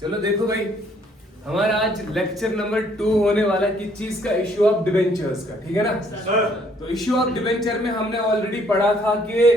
चलो देखो भाई, हमारा आज लेक्चर नंबर 2 होने वाला किस चीज का, इश्यू ऑफ डिबेंचर्स का, ठीक है ना सर। तो इश्यू ऑफ डिबेंचर में हमने ऑलरेडी पढ़ा था कि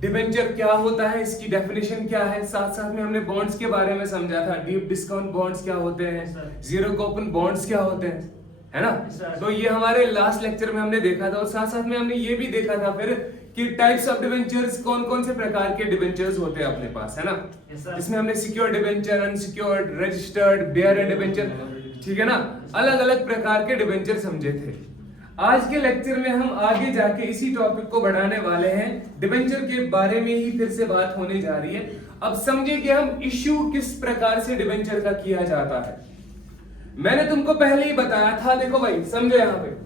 डिबेंचर क्या होता है, इसकी डेफिनेशन क्या है, साथ साथ में हमने बॉन्ड्स के बारे में समझा था, डीप डिस्काउंट बॉन्ड्स क्या होते हैं, जीरो कूपन बॉन्ड्स क्या होते हैं, है ना। तो ये हमारे लास्ट लेक्चर में हमने देखा था, और साथ साथ में हमने ये भी देखा था फिर कि टाइप्स ऑफ डिबेंचर्स, कौन कौन से प्रकार के डिबेंचर्स होते हैं अपने पास, है ना। इसमें हमने secured debenture, unsecured, registered, bearer debenture, ठीक है ना, अलग अलग प्रकार के डिबेंचर समझे थे। आज के लेक्चर में हम आगे जाके इसी टॉपिक को बढ़ाने वाले हैं, डिबेंचर के बारे में ही फिर से बात होने जा रही है। अब समझिए कि हम इश्यू किस प्रकार से डिबेंचर का किया जाता है। मैंने तुमको पहले ही बताया था, देखो भाई समझो यहाँ पे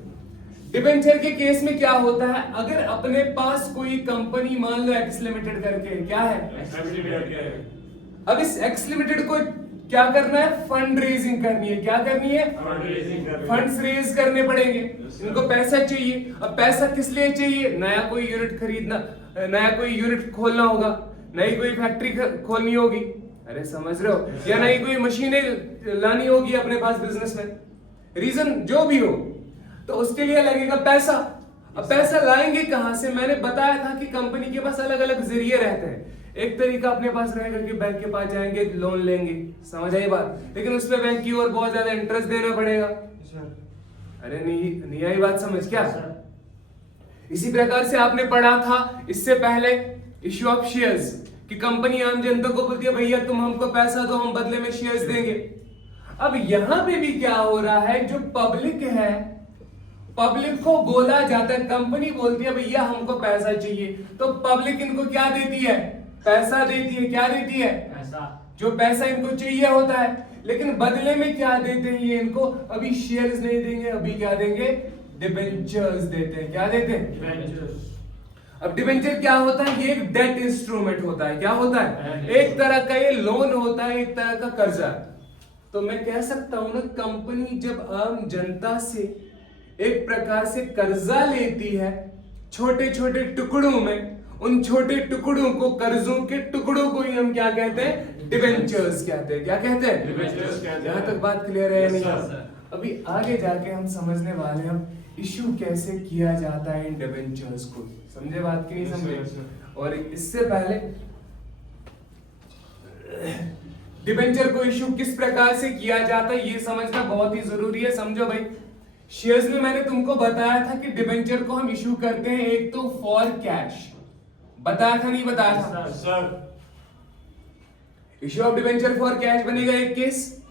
डिबेंचर के केस में क्या होता है, अगर अपने पास कोई कंपनी, मान लो एक्स लिमिटेड करके, क्या है, अब इस एक्स लिमिटेड को क्या करना है, फंड रेजिंग करनी है, क्या करनी है, फंड्स रेज करने पड़ेंगे, इनको पैसा चाहिए। अब पैसा किस लिए चाहिए, नया कोई यूनिट खरीदना, नया कोई यूनिट खोलना होगा, नई कोई फैक्ट्री खोलनी होगी, अरे समझ रहे हो, या नई कोई मशीनें लानी होगी अपने पास बिजनेस में, रीजन जो भी हो, तो उसके लिए लगेगा पैसा। अब पैसा लाएंगे कहां से, मैंने बताया था कि कंपनी के पास अलग अलग जरिए रहते हैं। एक तरीका अपने पास रहेगा कि बैंक के पास जाएंगे, लोन लेंगे, समझ आई बात, लेकिन उसमें बैंक की ओर बहुत ज्यादा इंटरेस्ट देना पड़ेगा। अरे नहीं आई बात समझ क्या। इसी प्रकार से आपने पढ़ा था इससे पहले इश्यू ऑफ शेयर्स, कि कंपनी आम जनता को बोलती है भैया तुम हमको पैसा दो, हम बदले में शेयर्स देंगे। अब यहां पे भी क्या हो रहा है, जो पब्लिक है, पब्लिक को बोला जाता है, कंपनी बोलती है भैया हमको पैसा चाहिए, तो पब्लिक इनको क्या देती है, पैसा देती है। क्या देती है, पैसा। जो पैसा इनको चाहिए होता है, लेकिन बदले में क्या देते हैं ये इनको, अभी शेयर्स नहीं देंगे, अभी क्या देंगे, डिबेंचर्स देते हैं। क्या देते हैं, डिबेंचर्स। अब डिबेंचर क्या होता है, ये एक डेट इंस्ट्रूमेंट होता है। क्या होता है, एक तरह का ये लोन होता है, एक तरह का कर्जा। तो मैं कह सकता हूं ना, कंपनी जब आम जनता से एक प्रकार से कर्जा लेती है छोटे छोटे टुकड़ों में, उन छोटे टुकड़ों को, कर्जों के टुकड़ों को ही हम क्या कहते हैं, डिबेंचर्स कहते हैं। क्या कहते हैं, डिबेंचर्स कहते हैं। यहां तक बात क्लियर है या नहीं। अभी आगे जाके हम समझने वाले हैं हम इश्यू कैसे किया जाता है इन डिबेंचर्स को, समझे बात की नहीं समझे। और इससे पहले डिबेंचर को इश्यू किस प्रकार से किया जाता है ये समझना बहुत ही जरूरी है। समझो भाई, शेयर्स में मैंने तुमको बताया था कि डिबेंचर को हम इश्यू करते हैं एक तो फॉर कैश, बताया था नहीं बताया था sir. Issue of debenture for cash बनेगा एक केस,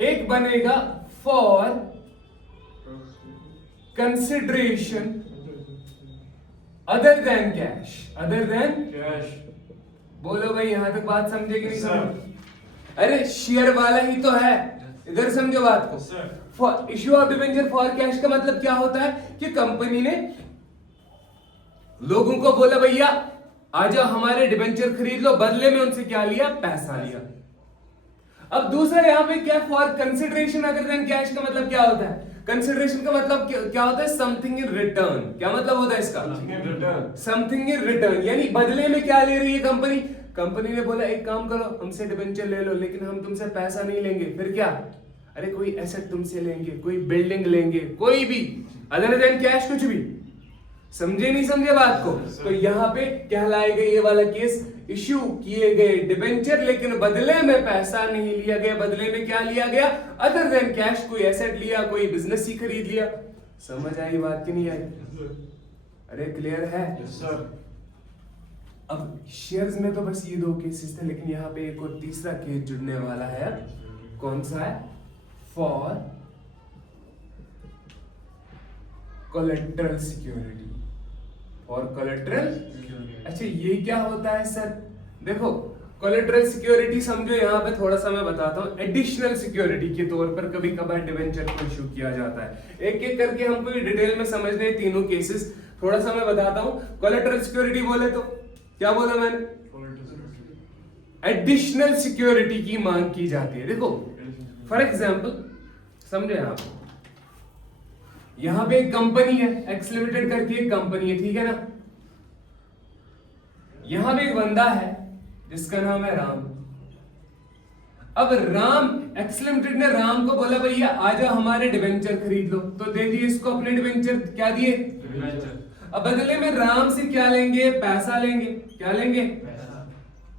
एक बनेगा for consideration other than cash. Other than cash. बोलो भाई, यहां तक बात समझे कि नहीं समझे। अरे शेयर वाला ही तो है, इधर समझो बात को। Issue of debenture for cash का मतलब क्या होता है कि कंपनी ने लोगों को बोला भैया आ जाओ हमारे डिबेंचर खरीद लो, बदले में उनसे क्या लिया, पैसा लिया। अब दूसरा यहां पे क्या, for consideration other than cash का मतलब क्या होता है, कंसिडरेशन का मतलब क्या होता है, समथिंग इन रिटर्न। क्या मतलब होता है इसका, समथिंग इन रिटर्न, यानी बदले में क्या ले रही है कंपनी। कंपनी ने बोला एक काम करो हमसे डिबेंचर ले लो, लेकिन हम तुमसे पैसा नहीं लेंगे, फिर क्या, अरे कोई एसेट तुमसे लेंगे, कोई बिल्डिंग लेंगे, कोई भी अदर देन कैश, कुछ भी। समझे नहीं समझे बात को। तो यहाँ पे कहलाएगा ये वाला केस, इश्यू किए गए डिबेंचर लेकिन बदले में पैसा नहीं लिया गया, बदले में क्या लिया गया, अदर देन कैश, कोई एसेट लिया, कोई बिजनेस ही खरीद लिया। समझ आई बात की नहीं आई, अरे क्लियर है सर। अब शेयर्स में तो बस ये 2 केसेस थे, लेकिन यहाँ पे एक और तीसरा केस जुड़ने वाला है। कौन सा है, फॉर कोलेटरल सिक्योरिटी। और कोलेटरल, अच्छा ये क्या होता है सर, देखो कोलेटरल सिक्योरिटी समझो, यहाँ पे थोड़ा सा मैं बताता हूँ, एडिशनल सिक्योरिटी के तौर पर कभी कभार डिबेंचर को इश्यू किया जाता है। एक एक करके हमको डिटेल में समझने तीनों केसेस, थोड़ा सा मैं बताता हूँ। कोलेटरल सिक्योरिटी बोले तो क्या बोला मैंने, एडिशनल सिक्योरिटी की मांग की जाती है। देखो फॉर एग्जाम्पल समझो, यहां पे एक कंपनी है, एक्स लिमिटेड करके एक कंपनी है, ठीक है ना। यहां पे एक बंदा है जिसका नाम है राम, अब राम एक्सेल लिमिटेड ने राम को बोला भैया आ जाओ हमारे डिबेंचर खरीद लो, तो दे दिए इसको अपने डिबेंचर, क्या दिए? अब बदले में राम से क्या लेंगे? पैसा लेंगे। क्या लेंगे? पैसा।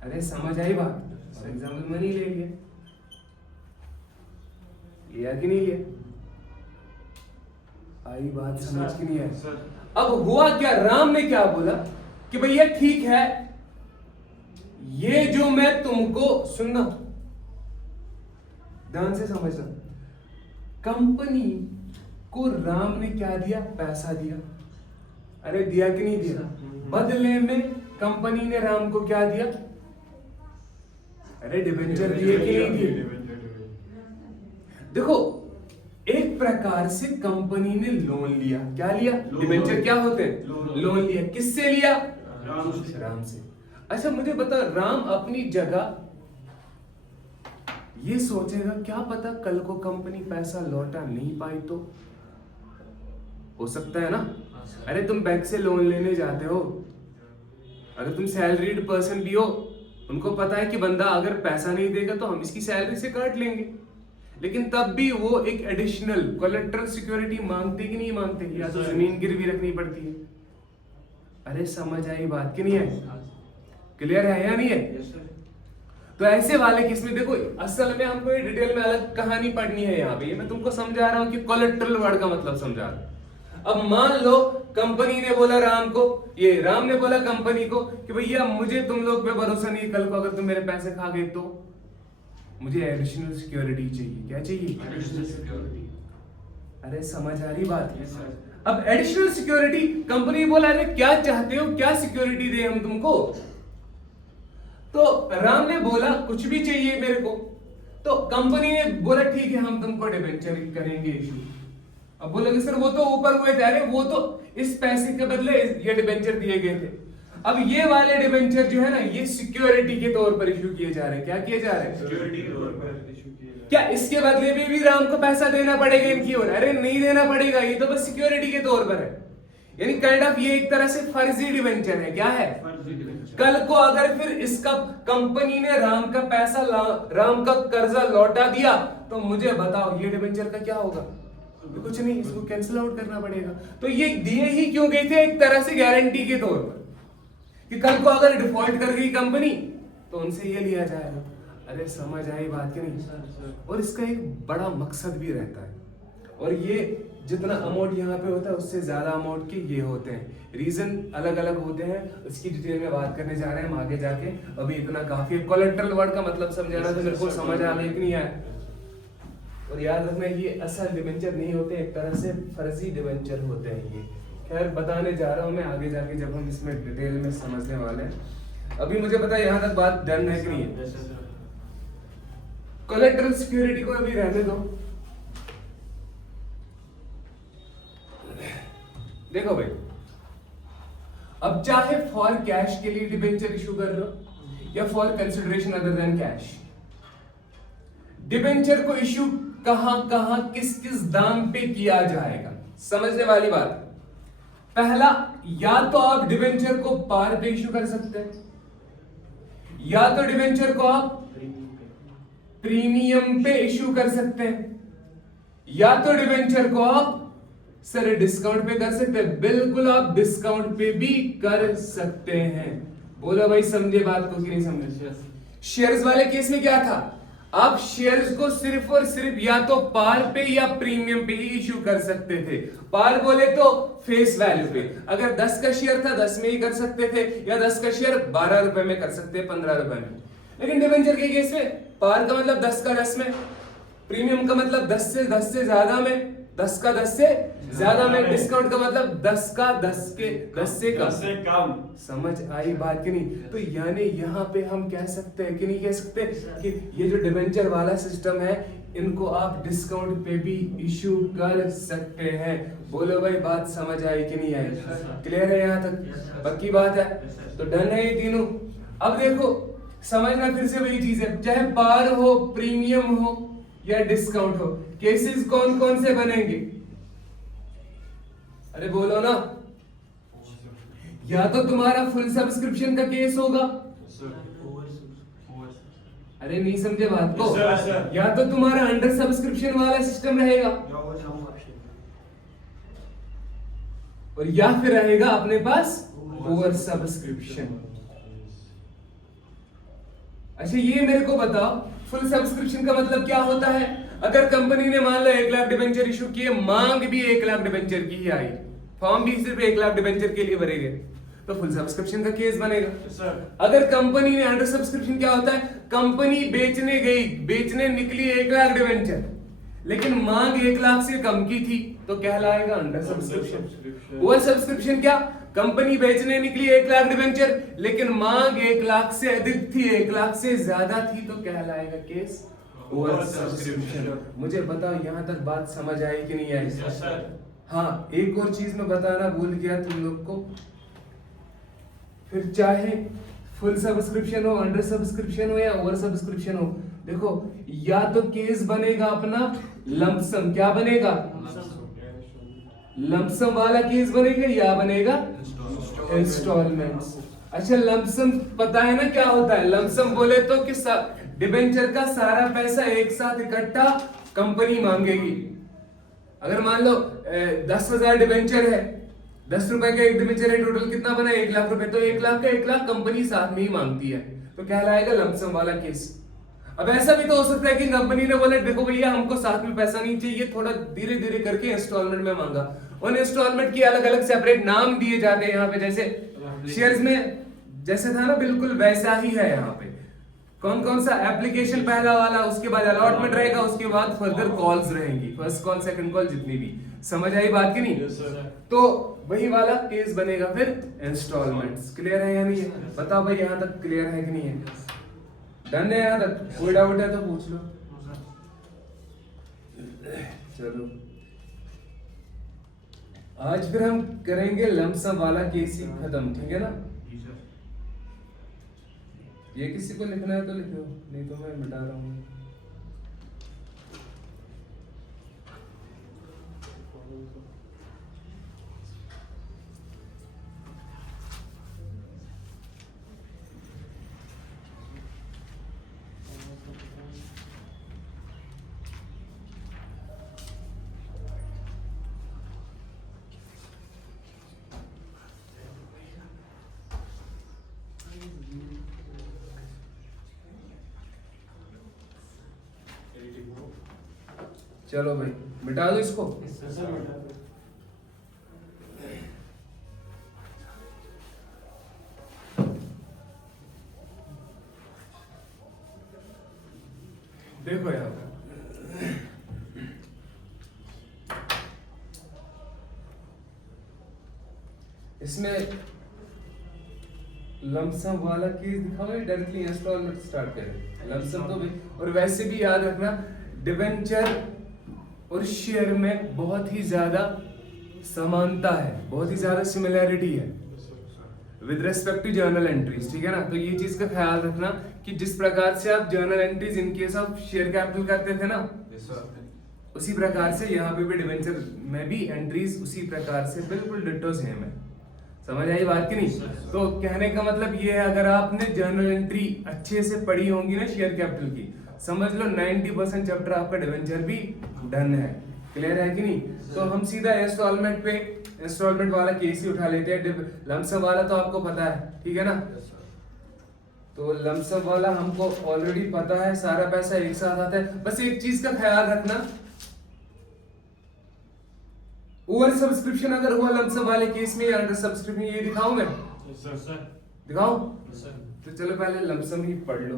अरे समझ आई बात? एग्जाम्पल मनी ले लिया, लिया कि नहीं लिया? आई बात समझ की नहीं है? अब हुआ क्या, राम ने क्या बोला कि भैया ठीक है, ये जो मैं तुमको, सुनना ध्यान से समझना, कंपनी को राम ने क्या दिया? पैसा दिया। अरे दिया कि नहीं दिया? बदले में कंपनी ने राम को क्या दिया? अरे डिबेंचर दिए कि नहीं दिए? देखो एक प्रकार से कंपनी ने लोन लिया। क्या लिया? डिबेंचर क्या होते हैं? लोन लिया। किससे लिया? राम से। अच्छा मुझे बता, राम अपनी जगह ये सोचेगा क्या पता कल को कंपनी पैसा लौटा नहीं पाई तो? हो सकता है ना। अरे तुम बैंक से लोन लेने जाते हो, अगर तुम सैलरीड पर्सन भी हो, उनको पता है कि बंदा अगर पैसा नहीं देगा तो हम इसकी सैलरी से काट लेंगे, लेकिन तब भी वो एक एडिशनल कोलेटरल सिक्योरिटी मांगते कि नहीं मांगते? या तो जमीन गिरवी रखनी पड़ती है। अरे समझ आई बात कि नहीं है? क्लियर है या नहीं है? तो ऐसे वाले केस में देखो, असल में हमको ये डिटेल में अलग कहानी पढ़नी है यहाँ पे, मैं तुमको समझा रहा हूँ कि कोलेटरल वर्ड का मतलब समझा रहा हूँ। अब मान लो कंपनी ने बोला राम को, ये राम ने बोला कंपनी को कि भैया मुझे तुम लोग पे भरोसा नहीं, कल को अगर तुम मेरे पैसे खा गए तो मुझे एडिशनल सिक्योरिटी चाहिए। क्या चाहिए? Additional security. अरे समझ आ रही बात? अब एडिशनल सिक्योरिटी कंपनी बोला, अरे क्या चाहते हो, क्या सिक्योरिटी दे हम तुमको? तो राम ने बोला कुछ भी चाहिए मेरे को, तो कंपनी ने बोला ठीक है हम तुमको डिबेंचर करेंगे इशू। अब बोलोगे सर वो तो ऊपर हुए थे, अरे वो तो इस पैसे के बदले ये डिबेंचर दिए गए थे। अब ये वाले डिबेंचर जो है ना, ये सिक्योरिटी के तौर पर इशू किए जा रहे हैं। क्या किए जा रहे हैं? सिक्योरिटी के तौर पर इशू किए। क्या इसके बदले में भी राम को पैसा देना पड़ेगा इनकी ओर? अरे नहीं देना पड़ेगा, ये तो बस सिक्योरिटी के तौर पर है। यानी काइंड ऑफ ये एक तरह से फर्जी डिबेंचर है। क्या है? कल को अगर फिर इसका कंपनी ने राम का पैसा राम का कर्जा लौटा दिया तो मुझे बताओ ये डिबेंचर का क्या होगा? कुछ नहीं, इसको कैंसिल आउट करना पड़ेगा। तो ये दिए ही क्यों गए थे? एक तरह से गारंटी के तौर पर कि कल को अगर डिफॉल्ट कर गई कंपनी तो उनसे ये लिया जाएगा। अरे समझ आई बात कि नहीं? और इसका एक बड़ा मकसद भी रहता है, और ये जितना अमाउंट यहाँ पे होता है उससे ज्यादा अमाउंट के ये होते हैं। रीजन अलग अलग होते हैं, उसकी डिटेल में बात करने जा रहे हैं हम आगे जाके। अभी इतना काफी है। कोलेटरल वर्ड का मतलब समझाना तो मेरे को समझ आ गया कि नहीं आया? और याद रखना ये असल डिबेंचर नहीं होते, एक तरह से फर्जी डिबेंचर होते हैं ये। खैर बताने जा रहा हूँ मैं आगे जाके जब हम इसमें डिटेल में समझने वाले हैं। अभी मुझे पता है यहाँ तक बात डन है कि नहीं है? कोलेटरल सिक्योरिटी को अभी रहने दो। देखो भाई, अब चाहे फॉर कैश के लिए डिबेंचर इशू कर रहे हो या for consideration other than cash, debenture को इशू कहां कहां किस किस दाम पे किया जाएगा, समझने वाली बात। पहला, या तो आप डिबेंचर को पार पे इशू कर सकते हैं, या तो डिबेंचर को आप प्रीमियम पे इशू कर सकते हैं, या तो डिबेंचर को आप सर डिस्काउंट पे कर सकते हैं। बिल्कुल आप डिस्काउंट पे भी कर सकते हैं। बोलो भाई समझे बात को कि नहीं समझे? शेयर्स वाले केस में क्या था? आप शेयर्स को सिर्फ और सिर्फ या तो पार पे या प्रीमियम पे ही इशू कर सकते थे। पार बोले तो फेस वैल्यू पे, अगर 10 का शेयर था 10 में ही कर सकते थे, या 10 का शेयर 12 रुपए में कर सकते हैं, 15 रुपए में। लेकिन डिबेंचर के केस में पार का मतलब 10 का 10 में, प्रीमियम का मतलब 10 से ज्यादा में, 10 का 10 से ज्यादा में, डिस्काउंट का मतलब 10 का 10 से कम। समझ आई बात कि नहीं? तो यानी यहाँ पे हम कह सकते हैं कि नहीं कह सकते कि ये जो डिबेंचर वाला सिस्टम है इनको आप डिस्काउंट पे भी इशू कर सकते हैं। बोलो भाई बात समझ आई कि नहीं आई? क्लियर है यहाँ तक? पक्की बात है? तो डन है ये तीनों। अब देखो समझना फिर से वही चीज है, चाहे पार हो, प्रीमियम हो या डिस्काउंट हो, केसेस कौन कौन से बनेंगे? अरे बोलो ना। या तो तुम्हारा फुल सब्सक्रिप्शन का केस होगा, अरे नहीं समझे बात को? सर। या तो तुम्हारा अंडर सब्सक्रिप्शन वाला सिस्टम रहेगा और या फिर रहेगा अपने पास ओवर सब्सक्रिप्शन। अच्छा ये मेरे को बताओ, फुल सब्सक्रिप्शन का मतलब क्या होता है? अगर कंपनी ने मान लो 1 लाख डिबेंचर इशू किए, मांग भी 1 लाख डिबेंचर की ही आई, फॉर्म भी सिर्फ 1 लाख डिबेंचर के लिए भरे गए, तो फुल सब्सक्रिप्शन का केस बनेगा। सर। अगर कंपनी ने अंडर सब्सक्रिप्शन क्या होता है? कंपनी बेचने गई, बेचने निकली 1 लाख डिबेंचर, लेकिन मांग 1 लाख से कम की थी, तो कहलाएगा अंडर सब्सक्रिप्शन। ओवर सब्सक्रिप्शन क्या? कंपनी बेचने निकली 1 लाख डिबेंचर, लेकिन मांग 1 लाख से अधिक थी, 1 लाख से ज्यादा थी, तो कहलाएगा केस ओवर सब्सक्रिप्शन। मुझे बताओ यहां तक बात समझ आई कि नहीं आई? सर। हाँ, एक और चीज मैं बताना भूल गया तुम लोग को, फिर चाहे फुल सब्सक्रिप्शन हो, अंडर सब्सक्रिप्शन हो या ओवर सब्सक्रिप्शन हो, देखो या तो केस बनेगा अपना लंपसम, क्या बनेगा? लंपसम वाला केस बनेगा या बनेगा इंस्टॉलमेंट्स। अच्छा लंपसम पता है ना क्या होता है? लंपसम बोले तो कि डिबेंचर का सारा पैसा एक साथ इकट्ठा कंपनी मांगेगी। अगर मान लो 10,000 डिबेंचर है, 10 रुपए का एक डिबेंचर है, टोटल कितना बना? 1 लाख रुपए, तो 1 लाख का 1 लाख कंपनी साथ में ही मांगती है, तो कहलाएगा लंपसम वाला केस। अब ऐसा भी तो हो सकता है कि कंपनी ने बोले देखो भैया हमको साथ में पैसा नहीं चाहिए, थोड़ा धीरे धीरे करके इंस्टॉलमेंट में मांगा। उन इंस्टॉलमेंट की अलग अलग सेपरेट नाम दिए जाते हैं यहाँ पे, जैसे शेयर्स में जैसे था ना, बिल्कुल वैसा ही है यहाँ पे। कौन कौन सा? एप्लीकेशन पहला वाला, उसके बाद अलॉटमेंट रहेगा, उसके बाद फर्दर कॉल्स रहेंगी, फर्स्ट कॉल सेकंड कॉल जितनी भी। समझ आई बात की नहीं? तो वही वाला केस बनेगा फिर इंस्टॉलमेंट्स। क्लियर है या नहीं है? बताओ भाई यहाँ तक क्लियर है कि नहीं है? डन है यहाँ तक? कोई डाउट है तो पूछ लो। चलो आज फिर हम करेंगे लमसम वाला केस ही खत्म, ठीक है ना? ये किसी को लिखना है तो लिखो, नहीं तो मैं मिटा रहा हूँ। चलो भाई मिटा दो इसको। देखो यहाँ पे इसमें लमसम वाला केस दिखाओ, डायरेक्टली इंस्टॉलमेंट स्टार्ट करें। लमसम तो भी, और वैसे भी याद रखना डिबेंचर और शेयर में बहुत ही ज्यादा समानता है, बहुत ही ज्यादा सिमिलैरिटी है with respect to journal entries, ठीक है ना? तो ये चीज का ख्याल रखना कि जिस प्रकार से आप journal entries in case of share capital करते थे ना, उसी प्रकार से यहाँ पे भी डिबेंचर में भी एंट्रीज उसी प्रकार से बिल्कुल डिट्टो सेम है। समझ आई बात की नहीं? तो कहने का मतलब ये है, अगर आपने जर्नल एंट्री अच्छे से पढ़ी होंगी ना शेयर कैपिटल की, समझ लो 90% चैप्टर आपका डिबेंचर भी डन है। क्लियर है कि नहीं? तो हम सीधा इंस्टॉलमेंट पे, इंस्टॉलमेंट वाला केस ही उठा लेते हैं। लमसम वाला तो आपको पता है, ठीक है ना? तो लमसम वाला हमको ऑलरेडी पता है, सारा पैसा एक साथ आता है। बस एक चीज का ख्याल रखना, ओवर सब्सक्रिप्शन अगर हुआ लमसम वाले केस में या अंडर सब्सक्रिप्शन, ये दिखाऊं मैं? दिखाऊं? तो चलो पहले लमसम ही पढ़ लो।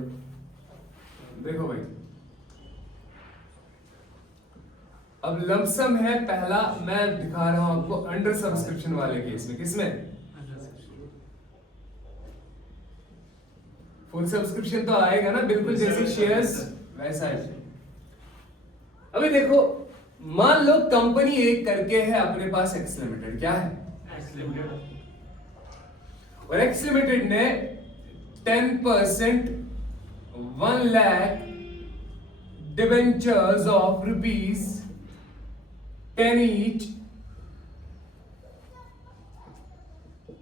देखो भाई अब लमसम है पहला, मैं दिखा रहा हूं आपको अंडर सब्सक्रिप्शन वाले केस में। किसमें? फुल सब्सक्रिप्शन तो आएगा ना, बिल्कुल जैसे शेयर्स वैसा है। अभी देखो मान लो कंपनी एक करके है अपने पास एक्स लिमिटेड, क्या है? और एक्स लिमिटेड ने 10% 1 lakh debentures of ₹10 each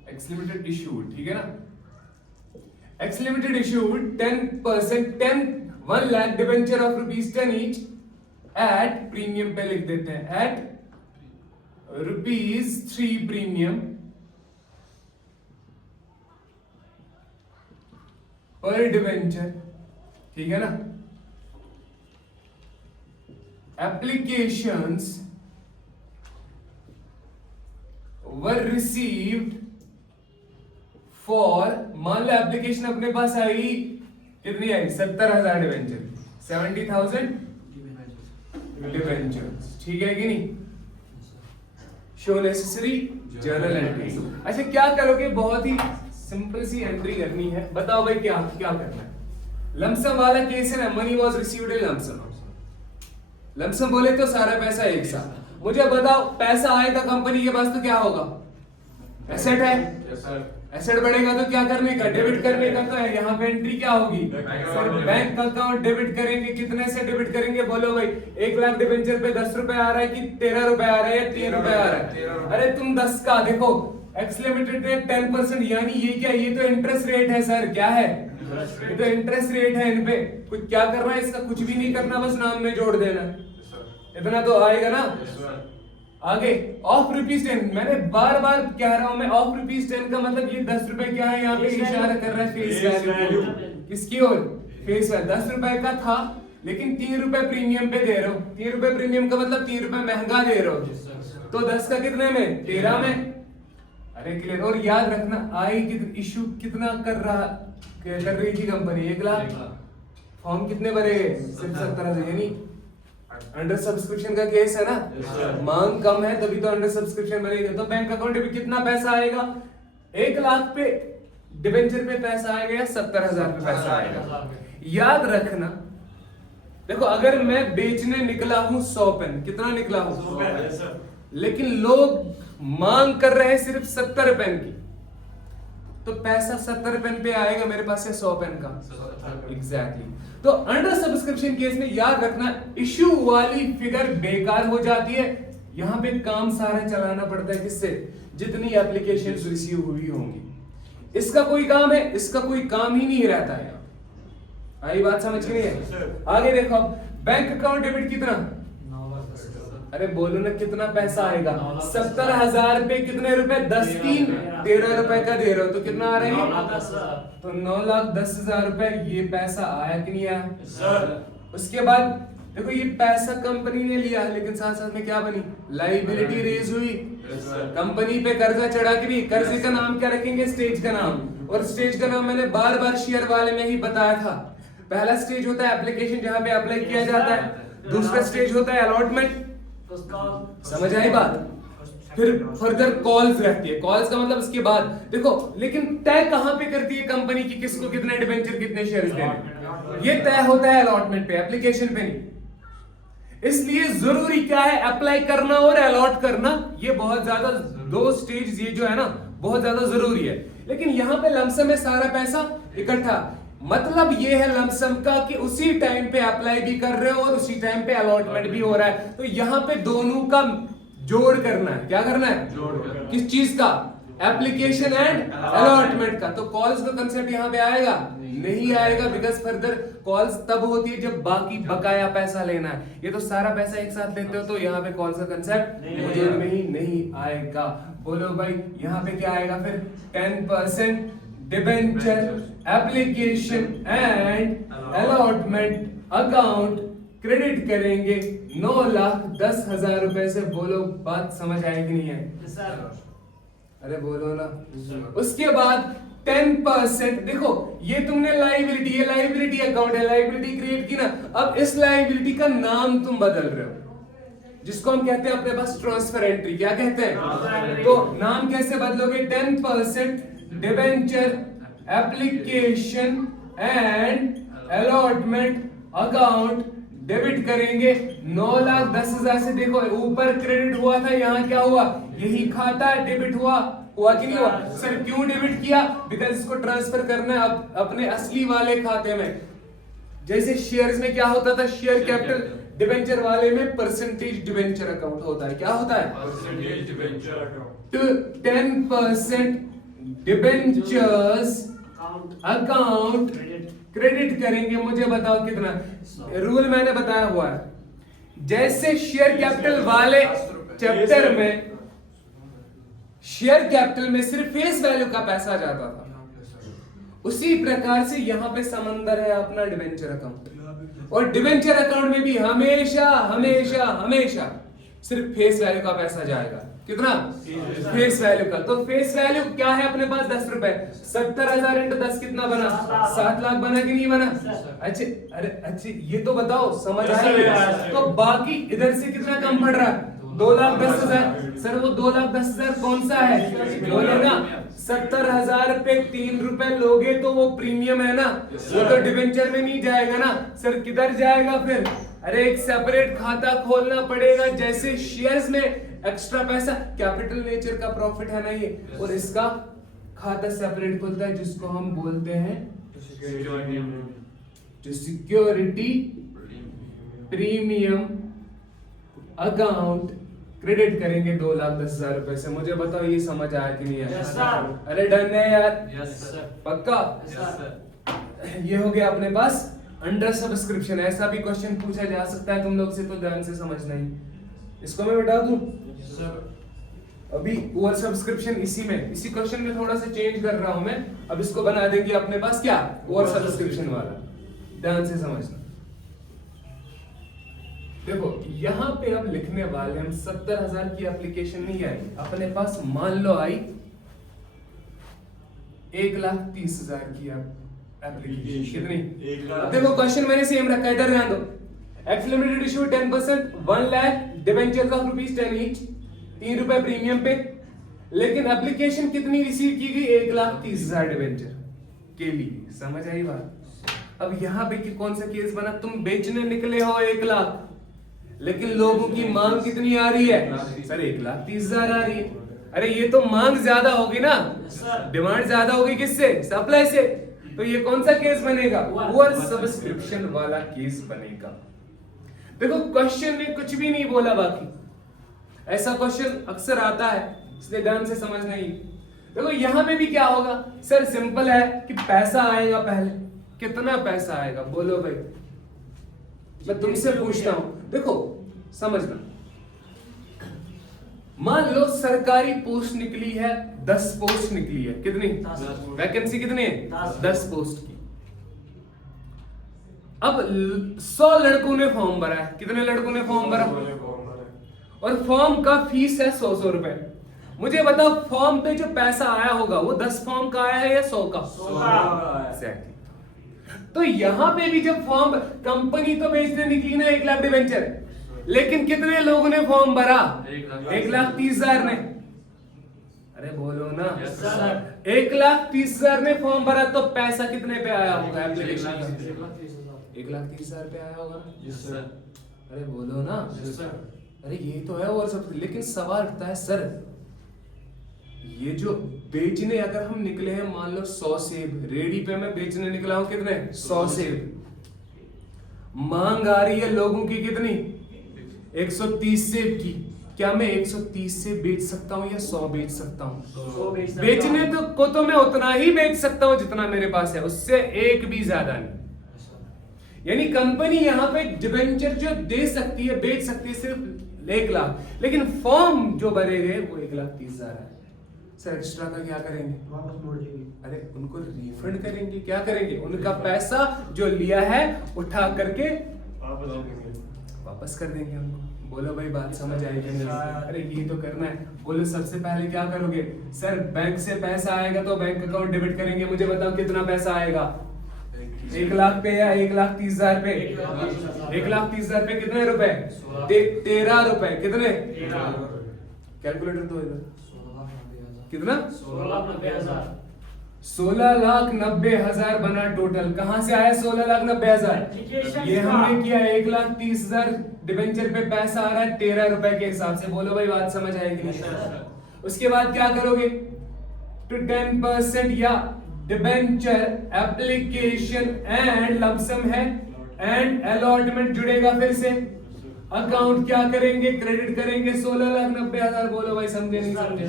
x limited issued, ठीक है ना? X limited issued 10%, 10 1 lakh debenture of ₹10 each at premium पे लिख देते हैं, एट ₹3 प्रीमियम पर डिबेंचर, ठीक है ना। एप्लीकेशंस वर रिसीव्ड फॉर, मान लो एप्लीकेशन अपने पास आई, कितनी आई, 70,000 डिबेंचर, 70,000 डिबेंचर, ठीक है कि नहीं। Show necessary journal entry. अच्छा क्या करोगे, बहुत ही सिंपल सी एंट्री करनी है, बताओ भाई क्या क्या करना है। लमसम वाला केस है ना, money was received in lump sum, lump sum बोले तो सारा पैसा एक साथ। मुझे बताओ पैसा आएगा कंपनी के पास तो क्या होगा, एसेट है, एसेट बढ़ेगा तो क्या करने का, डेबिट करने का, तो है यहाँ पे एंट्री क्या होगी, बैंक अकाउंट डेबिट करेंगे, कितने से डेबिट करेंगे बोलो भाई। 1 लाख डिबेंचर पे 10 रुपए आ रहा है कि 13 रुपए आ रहा है या 3 रुपए आ रहा है, अरे तुम 10 का देखो, एक्स लिमिटेड रेट 10%, यानी ये क्या, ये तो इंटरेस्ट रेट है सर, क्या है, ये तो इंटरेस्ट रेट है, इन पे कुछ क्या करना है, इसका कुछ भी नहीं करना, बस नाम में जोड़ देना, इतना तो आएगा ना। आगे ऑफ ₹10, मैंने बार बार कह रहा हूं मैं, ऑफ ₹10 का मतलब ये 10 रुपए क्या है, यहाँ पे इशारा कर रहा है फेस वैल्यू, किसकी ओर, फेस वैल्यू। 10 रुपए का था लेकिन 3 रुपए प्रीमियम पे दे रहा हूँ, 3 रुपए प्रीमियम का मतलब 3 रुपए महंगा दे रहा हूँ, तो 10 का कितने में, 13 में। अरे क्लियर। और याद रखना आई इशू कितना कर रही थी कंपनी, 1 लाख, फॉर्म कितने भरे, सिर्फ 70,000, यानी अंडर सब्सक्रिप्शन का केस है ना, मांग कम है तभी तो अंडर सब्सक्रिप्शन बनेगा। तो बैंक अकाउंट में कितना पैसा आएगा, 1 लाख पे डिबेंचर पे पैसा आएगा या 70,000 पे पैसा आएगा। याद रखना, देखो अगर मैं बेचने निकला हूं 100 पेन, कितना निकला हूं, लेकिन लोग मांग कर रहे हैं सिर्फ 70 पेन की, तो पैसा 70 पेन पे आएगा मेरे पास से 100 पेन का, एग्जैक्टली। तो अंडर सब्सक्रिप्शन केस में याद रखना इश्यू वाली फिगर बेकार हो जाती है, यहां पे काम सारा चलाना पड़ता है, किससे, जितनी एप्लीकेशंस रिसीव हुई होंगी। इसका कोई काम है, इसका कोई काम ही नहीं रहता है। आई बात समझ नहीं है। आगे देखो, बैंक अकाउंट डेबिट कितना, अरे बोलो ना कितना पैसा आएगा, 70,000 पे कितने रुपए, 10 3 13 रुपए का दे रहे हो, तो कितना आ रहे हैं, तो 9,10,000 रुपए, ये पैसा आया कि नहीं आया। उसके बाद देखो ये पैसा कंपनी ने लिया, लेकिन साथ साथ में क्या बनी, लाइबिलिटी रेज हुई, कंपनी पे कर्जा चढ़ा के नहीं, कर्जे का नाम क्या रखेंगे, स्टेज का नाम, और स्टेज का नाम मैंने बार बार शेयर वाले में ही बताया था। पहला स्टेज होता है एप्लीकेशन, जहां पे अप्लाई किया जाता है, दूसरा स्टेज होता है अलॉटमेंट, समझ आई बात। फिर फर्दर कॉल्स रहती है, कॉल्स का मतलब उसके बाद देखो, लेकिन तय कहां पे करती है कंपनी की किसको कितने डिबेंचर कितने शेयर्स देने, ये तय होता है अलॉटमेंट पे, एप्लीकेशन पे नहीं। इसलिए जरूरी क्या है, अप्लाई करना और अलॉट करना, ये बहुत ज्यादा, 2 स्टेज ये जो है ना बहुत ज्यादा जरूरी है। लेकिन यहां पे लमसम में सारा पैसा इकट्ठा, मतलब ये है लमसम का कि उसी टाइम पे अप्लाई भी कर रहे हो और उसी टाइम पे अलॉटमेंट भी हो रहा है, तो यहां पे दोनों का जोड़ करना है, क्या करना है, जोड़ करना। किस चीज का, एप्लीकेशन एंड अलॉटमेंट का। तो कॉल्स का कंसेप्ट यहां पे आएगा नहीं आएगा, बिकॉज फर्दर कॉल्स तब होती है जब बाकी बकाया पैसा लेना है, ये तो सारा पैसा एक साथ लेते हो, तो यहाँ पे कॉल्स का कंसेप्ट वजूद में ही नहीं आएगा। बोलो भाई यहाँ पे क्या आएगा फिर, 10% debenture application and allotment account credit करेंगे 9,10,000 रुपए से। बोलो बात समझ आएगी नहीं है, अरे बोलो ना। उसके बाद 10%, देखो ये तुमने लाइबिलिटी, ये लाइबिलिटी अकाउंट है, लाइबिलिटी क्रिएट की ना, अब इस लाइबिलिटी का नाम तुम बदल रहे हो, जिसको हम कहते हैं अपने पास ट्रांसफर एंट्री, क्या कहते हैं, तो नाम कैसे बदलोगे, 10% debenture application and allotment account debit करेंगे 9,10,000 से। देखो ऊपर क्रेडिट हुआ था, यहाँ क्या हुआ, यही खाता डेबिट हुआ कि नहीं हुआ, सर क्यों डेबिट किया, बिकॉज इसको ट्रांसफर करना है अपने असली वाले खाते में। जैसे शेयर्स में क्या होता था, शेयर कैपिटल, डिबेंचर वाले में परसेंटेज डिबेंचर अकाउंट होता है, क्या होता है, percentage debenture account. 10% debentures account credit करेंगे, मुझे बताओ कितना। रूल मैंने बताया हुआ है, जैसे शेयर कैपिटल वाले चैप्टर में शेयर कैपिटल में सिर्फ फेस वैल्यू का पैसा जाता था, उसी प्रकार से यहां पे समंदर है अपना डिवेंचर अकाउंट। और डिवेंचर अकाउंट में भी हमेशा हमेशा हमेशा सिर्फ फेस वैल्यू का पैसा जाएगा। कितना? फेस वैल्यू का। तो फेस वैल्यू क्या है अपने पास? 10 रुपए। 70,000 इंटू 10 कितना बना? 7 लाख बना कि नहीं बना? अच्छे, अरे अच्छे, ये तो बताओ, समझ आया? तो बाकी इधर से कितना कम पड़ रहा है? 2,10,000। सर वो 2,10,000 कौन सा है? बोलेगा 70,000 पे 3 रुपए लोगे तो वो प्रीमियम है ना, वो तो डिवेंचर में नहीं जाएगा ना। सर किधर जाएगा फिर? अरे एक सेपरेट खाता खोलना पड़ेगा, जैसे शेयर्स में एक्स्ट्रा पैसा, कैपिटल नेचर का प्रॉफिट है ना ये, और इसका खाता सेपरेट खुलता है जिसको हम बोलते हैं सिक्योरिटी प्रीमियम अकाउंट। क्रेडिट करेंगे 2,10,000 रुपए से। मुझे बताओ ये समझ आया कि नहीं आया? yes, sir. अरे डन है यार? yes, sir. पक्का? yes, sir. ये हो गया अपने पास अंडर सब्सक्रिप्शन। ऐसा भी क्वेश्चन पूछा जा सकता है तुम लोग से, तो ध्यान से समझना ही। इसको मैं बता दूं? yes, sir. अभी ओवर सब्सक्रिप्शन इसी क्वेश्चन में थोड़ा सा चेंज कर रहा हूं मैं। अब इसको बना देंगे अपने पास क्या? ओवर सब्सक्रिप्शन वाला। ध्यान से समझना। देखो यहां पे अब लिखने वाले हम 70,000 की एप्लीकेशन नहीं आई अपने पास, मान लो आई 1,30,000 की एप्लीकेशन। कितनी? देखो क्वेश्चन मैंने सेम रखा है, इधर ध्यान दो। X limited issue 10%, 1 lakh debenture का ₹10 ईच, 3 रुपए प्रीमियम पे। लेकिन एप्लीकेशन कितनी रिसीव की गई? 1,30,000 डिबेंचर के लिए। समझ आई बात? अब यहाँ पे कौन सा केस बना? तुम बेचने निकले हो 1 लाख, लेकिन लोगों की मांग कितनी आ रही है? सर 1,30,000 आ रही है। अरे ये तो मांग ज्यादा होगी ना, डिमांड ज्यादा होगी किससे? सप्लाई से। तो ये कौन सा केस बनेगा? ओवर सब्सक्रिप्शन वाला केस बनेगा। देखो क्वेश्चन ने कुछ भी नहीं बोला, बाकी ऐसा क्वेश्चन अक्सर आता है, इसलिए ध्यान से समझना ही। देखो यहां पे भी क्या होगा? सर सिंपल है कि पैसा आएगा पहले। कितना पैसा आएगा बोलो भाई? मैं तुमसे पूछता हूं, देखो समझना। मान लो सरकारी पोस्ट निकली है, 10 पोस्ट निकली है। कितनी? वैकेंसी कितनी है? 10 पोस्ट की। अब 100 लड़कों ने फॉर्म भरा है। कितने लड़कों ने फॉर्म भरा? और फॉर्म का फीस है 100 रुपए। मुझे बताओ फॉर्म पे जो पैसा आया होगा वो 10 फॉर्म का आया है या 100 का? 100 का। तो यहां पे भी जब फॉर्म, कंपनी तो बेचने निकली ना 1 लाख डिवेंचर, लेकिन कितने लोगों ने फॉर्म भरा? 1,30,000 ने। अरे बोलो ना। 1,30,000 ने फॉर्म भरा, तो पैसा कितने पे आया होगा एप्लीकेशन का? 1,30,000 पे आया होगा। अरे बोलो ना। अरे ये तो है और सब। लेकिन सवाल उठता है, सर ये जो बेचने अगर हम निकले हैं, मान लो 100 सेब, रेडी पे मैं बेचने निकला हूं कितने? 100 सेब। मांग आ रही है लोगों की कितनी? 130 सेब की। क्या मैं 130 सेब बेच सकता हूं या 100 बेच सकता हूं? बेचने को तो मैं उतना ही बेच सकता हूं जितना मेरे पास है, उससे एक भी ज्यादा नहीं। यानी कंपनी यहां पे डिबेंचर जो दे सकती है, बेच सकती है सिर्फ 1 लाख, लेकिन फॉर्म जो भरे गए वो 1,30,000 है। सर एक्स्ट्रा का क्या करेंगे? वापस मोड़ देंगे। अरे उनको रिफंड करेंगे। क्या करेंगे? उनका पैसा जो लिया है उठा करके वापस कर देंगे उनको। बोलो भाई बात समझ आएगी? अरे ये तो करना है। बोलो सबसे पहले क्या करोगे? सर बैंक से पैसा आएगा तो बैंक अकाउंट डेबिट करेंगे। मुझे बताओ कितना पैसा आएगा? 1 लाख पे या 1,30,000 पे? 1,30,000 पे कितने रुपए? 13 रुपए। कितने? कैलकुलेटर तो इधर कितना? 16,90,000 बना टोटल। कहां से आया 16,90,000? ये हमने किया 1,30,000 डिबेंचर पे पैसा आ रहा है 13 रुपए के हिसाब से। बोलो भाई बात समझ आएगी नहीं? उसके बाद क्या करोगे? टू 10% या डिबेंचर एप्लीकेशन एंड लमसम है एंड अलॉटमेंट जुड़ेगा। फिर से अकाउंट क्या करेंगे? क्रेडिट करेंगे 16,90,000। बोलो भाई समझे नहीं समझे?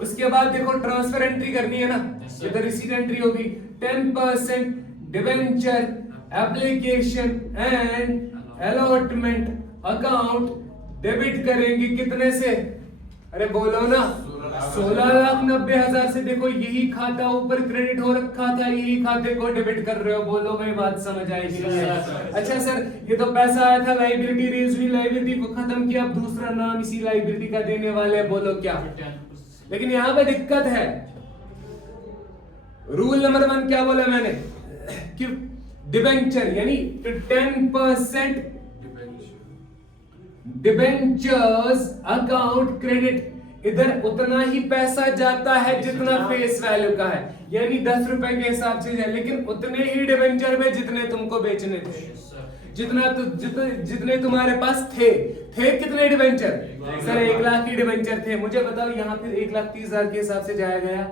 उसके बाद देखो ट्रांसफर एंट्री करनी है ना, इधर रिसीट एंट्री होगी। 10% debenture application and allotment account debit करेंगे कितने से? अरे बोलो ना, 16,90,000 से। देखो यही खाता ऊपर क्रेडिट हो रखा था, यही खाते को डेबिट कर रहे हो। बोलो भाई बात समझ आएगी? अच्छा सर, ये तो पैसा आया था, लाइबिलिटी रेज हुई, लाइबिलिटी को खत्म किया, अब दूसरा नाम इसी लाइबिलिटी का देने वाले हैं। बोलो क्या? लेकिन यहाँ पे दिक्कत है। रूल नंबर 1 क्या बोला मैंने कि डिबेंचर यानी 10% डिबेंचर्स अकाउंट क्रेडिट, इधर उतना ही पैसा जाता है जितना फेस वैल्यू का है, यानी 10 रुपए के हिसाब से जाए, लेकिन उतने ही डिबेंचर में जितने तुमको बेचने थे, जितने तुम्हारे पास थे कितने डिबेंचर? सर 1 लाख की डिबेंचर थे। मुझे बताओ यहाँ फिर 1,30,000 के हिसाब से जाया गया?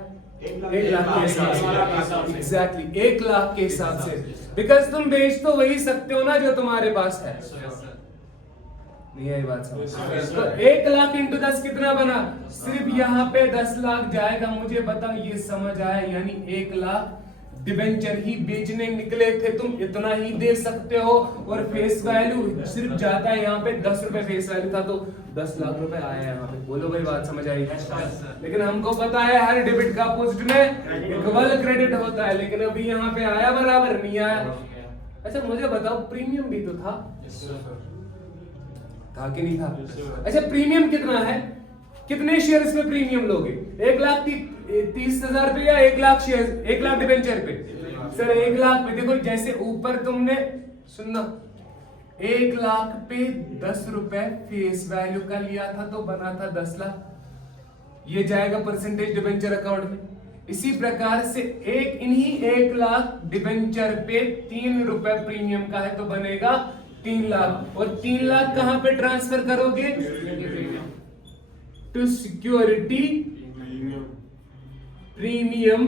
1 लाख के हिसाब से, एग्जैक्टली 1 लाख के हिसाब से, बिकॉज तुम बेच तो वही सकते हो ना जो तुम्हारे पास है। नहीं आई बात समझ? तो 1 लाख इंटू 10 कितना बना? सिर्फ यहाँ पे 10 लाख जाएगा। मुझे बताओ ये समझ आया? यानी 1 लाख डिबेंचर ही बेचने निकले थे, तुम इतना ही दे सकते हो, और फेस वैल्यू सिर्फ जाता है यहाँ पे 10 रुपए फेस वैल्यू था, तो 10 लाख रुपए आया यहाँ पे। बोलो भाई बात समझ आई? लेकिन हमको पता है हर डेबिट का अपोजिट में इक्वल क्रेडिट होता है, लेकिन अभी यहाँ पे आया बराबर नहीं आया। अच्छा मुझे बताओ प्रीमियम भी तो था कि नहीं था? अच्छा प्रीमियम कितना है? कितने शेयर्स पे प्रीमियम लोगे? 1,30,000 पे या 1 लाख शेयर, 1 लाख डिबेंचर पे? सर 1 लाख पे। देखो जैसे ऊपर तुमने सुनना 1 लाख पे 10 रुपए फेस वैल्यू का लिया था तो बना था 10 लाख, ये जाएगा परसेंटेज डिबेंचर अकाउंट में। इसी प्रकार से इन्हीं 1 लाख डिबेंचर पे 3 रुपए प्रीमियम का है तो बनेगा 3 लाख, और 3 लाख कहां पे ट्रांसफर करोगे? To security premium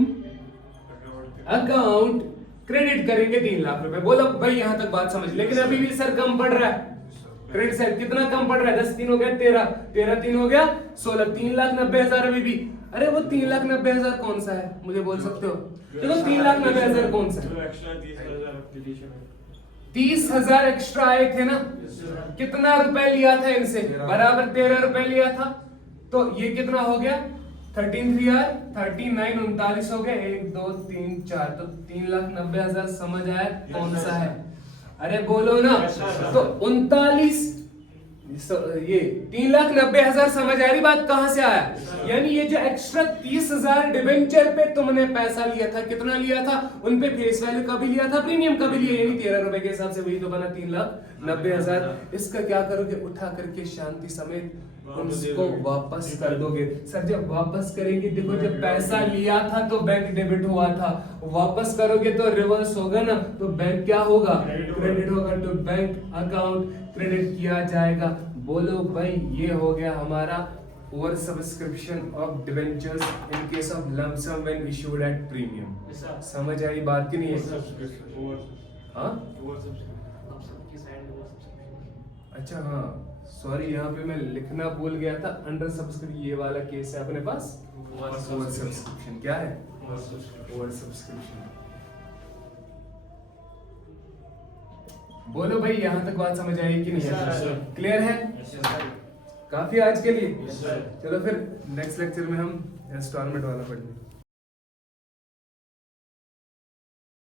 account credit करेंगे 3 लाख रुपए। बोलो भाई यहां तक बात समझ? लेकिन अभी भी सर कम पड़ रहा है क्रेडिट साइड। कितना कम पड़ रहा है? 10 3 हो गया 13, 13 3 हो गया 16, 3,90,000 अभी भी। अरे वो 3,90,000 कौन सा है? मुझे बोल सकते हो? देखो 3,90,000 कौन सा है? 30,000 एक्स्ट्रा आए थे ना? कितना रुपए लिया था इनसे? बराबर 13 रुपए लिया था, तो ये कितना हो गया? 13 3 39 39 हो गया। 1 2 3 4, तो 3,90,000 समझ आया कौन सा है? अरे बोलो ना। तो 39 ये 3,90,000 समझ आ रही बात? कहां से आया? यानी ये जो एक्स्ट्रा 30,000 डिबेंचर पे तुमने पैसा लिया था, कितना लिया था? उन पे फेस वैल्यू का भी लिया था, प्रीमियम का भी लिया, यानी 13 रुपए के हिसाब से वही तो बना 3,90,000। इसका क्या करोगे? उठा करके शांति समेत उसको वापस कर दोगे। सर जब वापस करेंगे, देखो जब पैसा लिया था तो बैंक डेबिट हुआ था, वापस करोगे तो रिवर्स होगा ना, तो बैंक क्या होगा? क्रेडिट होगा, तो बैंक अकाउंट क्रेडिट किया जाएगा। बोलो भाई ये हो गया हमारा over subscription of debentures in case of lump sum when issued at premium. समझ आई बात की नहीं है? हाँ अच्छा हाँ सॉरी, यहाँ पे मैं लिखना भूल गया था। अंडर सब्सक्रिप्शन ये वाला केस है अपने पास। ओवर सब्सक्रिप्शन क्या है? Over subscription. बोलो भाई यहाँ तक बात समझ आई कि नहीं है? क्लियर है? काफी आज के लिए। चलो फिर नेक्स्ट लेक्चर में हम इंस्टॉलमेंट वाला पढ़ेंगे।